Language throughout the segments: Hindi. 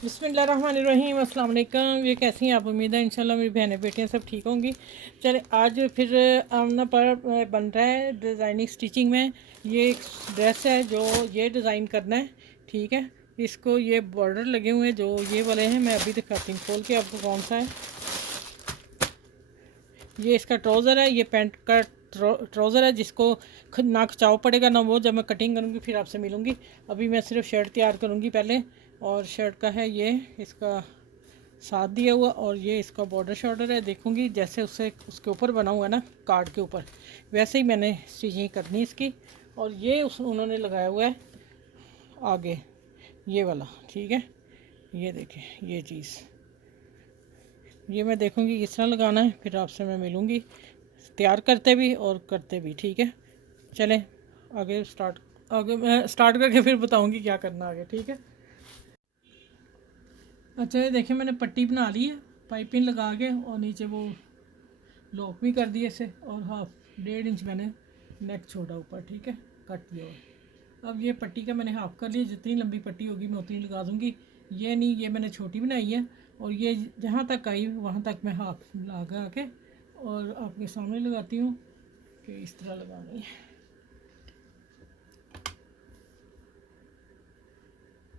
बिस्मिल्लाहिर्रहमानिर्रहीम, अस्सलाम वालेकुम। ये कैसी हैं आप? उम्मीद है इंशाल्लाह मेरी बहनें बेटियां सब ठीक होंगी। चले आज फिर आमना पर बन रहा है डिज़ाइनिंग स्टिचिंग में। ये एक ड्रेस है जो ये डिज़ाइन करना है, ठीक है। इसको ये बॉर्डर लगे हुए हैं जो ये वाले हैं, मैं अभी दिखाती हूँ खोल के आपको कौन सा है। ये इसका ट्राउज़र है, ये पैंट का ट्राउज़र है जिसको ना खिंचाव पड़ेगा ना वो। जब मैं कटिंग करूँगी फिर आपसे मिलूँगी। अभी मैं सिर्फ शर्ट तैयार करूँगी पहले। और शर्ट का है ये इसका साथ दिया हुआ, और ये इसका बॉर्डर शॉर्डर है। देखूँगी जैसे उससे उसके ऊपर बना हुआ है ना कार्ड के ऊपर, वैसे ही मैंने स्टिचिंग करनी है इसकी। और ये उन्होंने लगाया हुआ है आगे ये वाला, ठीक है। ये देखें ये चीज़, ये मैं देखूँगी किस तरह लगाना है, फिर आपसे मैं मिलूँगी तैयार करते भी और करते भी, ठीक है। चलें आगे मैं स्टार्ट करके फिर बताऊँगी क्या करना आगे, ठीक है। अच्छा ये देखिए मैंने पट्टी बना ली है पाइपिंग लगा के, और नीचे वो लॉक भी कर दिए इसे, और 1.5 इंच मैंने नेक छोड़ा ऊपर, ठीक है, कट किया हुआ। अब ये पट्टी का मैंने हाफ कर लिया, जितनी लंबी पट्टी होगी मैं उतनी लगा दूँगी। ये नहीं, ये मैंने छोटी बनाई है, और ये जहाँ तक आई वहाँ तक मैं हाफ लगा के और आपके सामने लगाती हूँ कि इस तरह लगानी है।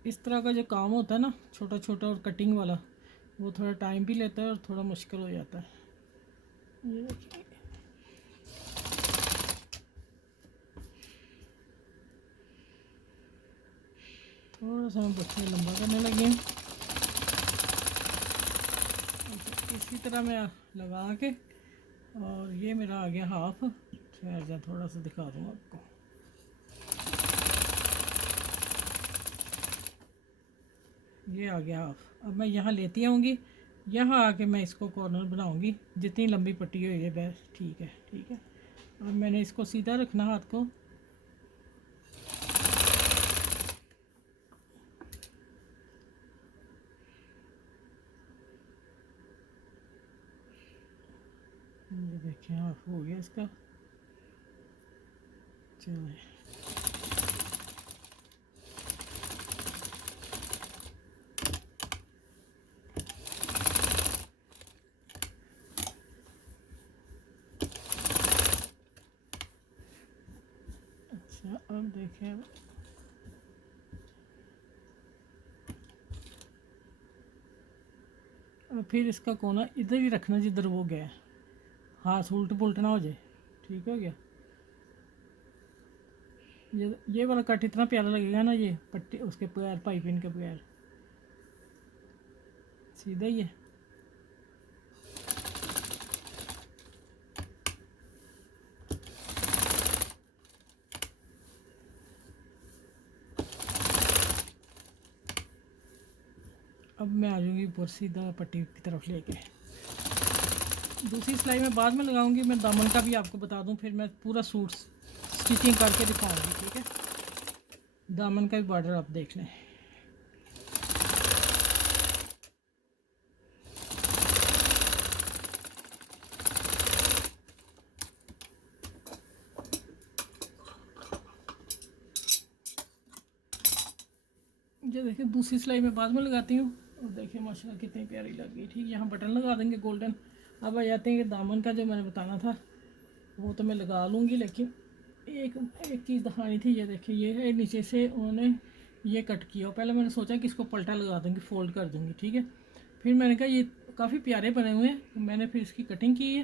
इस तरह का जो काम होता है ना छोटा छोटा और कटिंग वाला, वो थोड़ा टाइम भी लेता है और थोड़ा मुश्किल हो जाता है। ये देखिए, थोड़ा सा मैं बच्चे लंबा करने लगी हूँ। इसी तरह मैं लगा के, और ये मेरा आ गया हाफ। ठहर जा थोड़ा सा दिखा दूँ आपको। ये आ गया हाफ। अब मैं यहाँ लेती आऊँगी, यहाँ आके मैं इसको कॉर्नर बनाऊँगी। जितनी लंबी पट्टी हुई है बस, ठीक है ठीक है। अब मैंने इसको सीधा रखना हाथ को। ये देखिए हाफ हो गया इसका। चलिए अच्छा, अब देखें अब फिर इसका कोना इधर ही रखना जिधर वो गया, हाथ उल्ट पुल्ट ना हो जाए, ठीक हो गया। ये वाला कट इतना प्यारा लगेगा ना, ये पट्टी उसके पैर पाइपिंग के पैर सीधा ही है। अब मैं आ जाऊँगी ऊपर सीधा पट्टी की तरफ लेके। दूसरी सिलाई मैं बाद में लगाऊंगी। मैं दामन का भी आपको बता दूं, फिर मैं पूरा सूट स्टिचिंग करके दिखाऊंगी, ठीक है। दामन का भी बॉर्डर आप देख लें। ये देखिए दूसरी सिलाई मैं बाद में लगाती हूँ, और देखिए माशाल्लाह कितनी प्यारी लग गई, ठीक। यहाँ बटन लगा देंगे गोल्डन। अब आ जाते हैं कि दामन का जो मैंने बताना था वो तो मैं लगा लूँगी, लेकिन एक एक चीज़ दिखानी थी। ये देखिए ये है नीचे से उन्होंने ये कट किया। पहले मैंने सोचा कि इसको पलटा लगा दूँगी, फोल्ड कर दूँगी, ठीक है। फिर मैंने कहा ये काफ़ी प्यारे बने हुए हैं, तो मैंने फिर इसकी कटिंग की है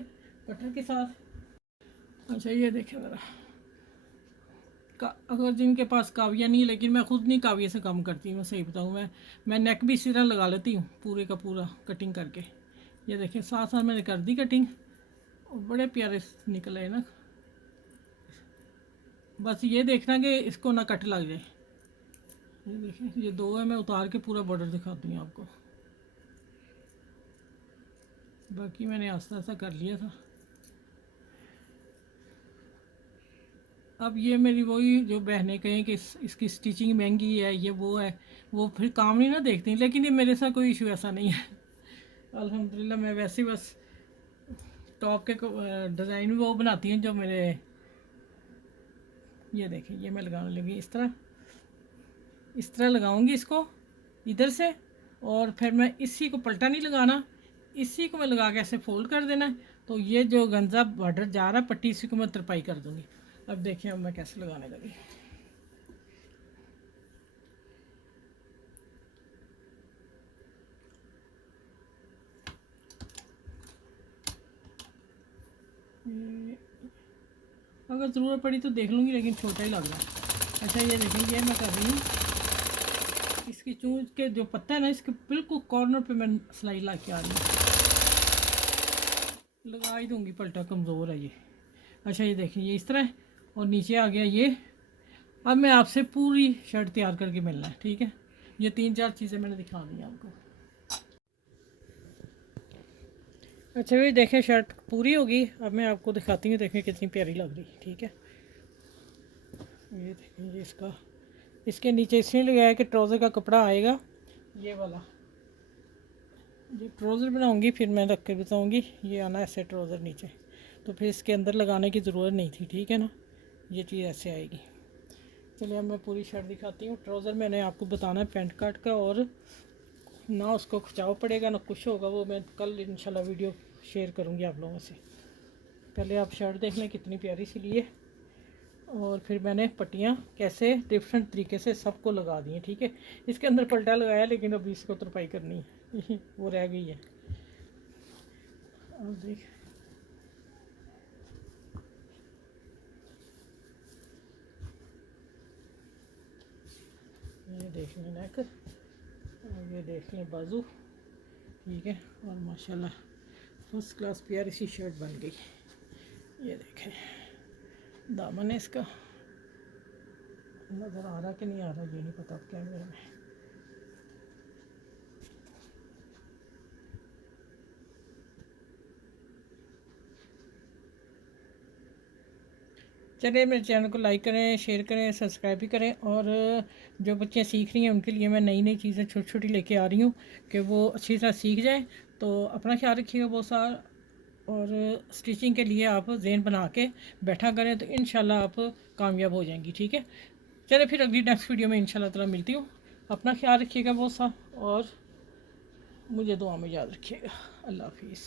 कटर के साथ। अच्छा ये देखें ज़रा, अगर जिनके पास काविया नहीं है, लेकिन मैं खुद नहीं काविया से काम करती हूँ, मैं सही बताऊँ। मैं नेक भी इसी तरह लगा लेती हूँ पूरे का पूरा कटिंग करके। ये देखें साथ साथ मैंने कर दी कटिंग, और बड़े प्यारे निकले ना। बस ये देखना कि इसको ना कट लग जाए। ये देखें ये दो है, मैं उतार के पूरा बॉर्डर दिखाती हूँ आपको। बाकी मैंने आस्ता आस्ता कर लिया था। अब ये मेरी वही जो बहनें कहें कि इसकी स्टिचिंग महंगी है, ये वो है, वो फिर काम नहीं ना देखती। लेकिन ये मेरे साथ कोई इशू ऐसा नहीं है। अल्हम्दुलिल्लाह मैं वैसे ही बस टॉप के डिज़ाइन भी वो बनाती हूँ जो मेरे। ये देखें ये मैं लगाने लगी इस तरह लगाऊंगी इसको इधर से, और फिर मैं इसी को पलटा नहीं लगाना, इसी को मैं लगा के ऐसे फोल्ड कर देना है। तो ये जो गंजा बॉर्डर जा रहा है पट्टी, इसी को मैं तरपाई कर दूँगी। अब देखिए अब मैं कैसे लगाने लगी। अगर ज़रूरत पड़ी तो देख लूँगी, लेकिन छोटा ही लग रहा है। अच्छा ये देखें, ये मैं कर रही हूँ, इसकी चूज के जो पत्ता है ना, इसके बिल्कुल कॉर्नर पे मैं सिलाई ला के आ रही हूँ। लगा ही दूँगी, पलटा कमज़ोर है ये। अच्छा ये देखें, ये इस तरह है और नीचे आ गया ये। अब मैं आपसे पूरी शर्ट तैयार करके मिलना है, ठीक है। ये 3-4 चीज़ें मैंने दिखा दी आपको। अच्छा भी देखें, शर्ट पूरी होगी। अब मैं आपको दिखाती हूँ, देखें कितनी प्यारी लग रही, ठीक है। ये देखें, ये इसका, इसके नीचे इसलिए लगाया कि ट्राउज़र का कपड़ा आएगा ये वाला। ये ट्राउज़र बनाऊंगी फिर मैं रख के बताऊंगी। ये आना ऐसे ट्राउज़र नीचे, तो फिर इसके अंदर लगाने की ज़रूरत नहीं थी, ठीक है ना। ये चीज़ ऐसे आएगी। चलिए अब मैं पूरी शर्ट दिखाती हूँ। ट्राउज़र मैंने आपको बताना है पैंट कट का, और ना उसको खिंचाव पड़ेगा ना कुछ होगा, वो मैं कल इंशाल्लाह वीडियो शेयर करूँगी आप लोगों से। पहले आप शर्ट देख लें कितनी प्यारी सी ली है, और फिर मैंने पट्टियाँ कैसे डिफरेंट तरीके से सबको लगा दी हैं, ठीक है। इसके अंदर पलटा लगाया, लेकिन अभी इसको तरपाई करनी है वो रह गई है। अब देख, ये देख लें नेक, और ये देख लें बाजू, ठीक है। और माशाल्लाह फर्स्ट क्लास प्यारी सी शर्ट बन गई। ये देखें, दामन है इसका, नज़र आ रहा कि नहीं आ रहा ये नहीं पता कैमरे में। चलिए मेरे चैनल को लाइक करें, शेयर करें, सब्सक्राइब भी करें। और जो बच्चे सीख रही हैं उनके लिए मैं नई नई चीज़ें छोटी छोटी लेके आ रही हूँ कि वो अच्छी तरह सीख जाएं। तो अपना ख्याल रखिएगा बहुत सारा, और स्टिचिंग के लिए आप ज़हन बना के बैठा करें, तो इंशाल्लाह आप कामयाब हो जाएंगी, ठीक है। चलिए फिर अगली नेक्स्ट वीडियो में इंशाल्लाह ताला मिलती हूँ। अपना ख्याल रखिएगा बहुत सा, और मुझे दुआ में याद रखिएगा। अल्लाह हाफिज़।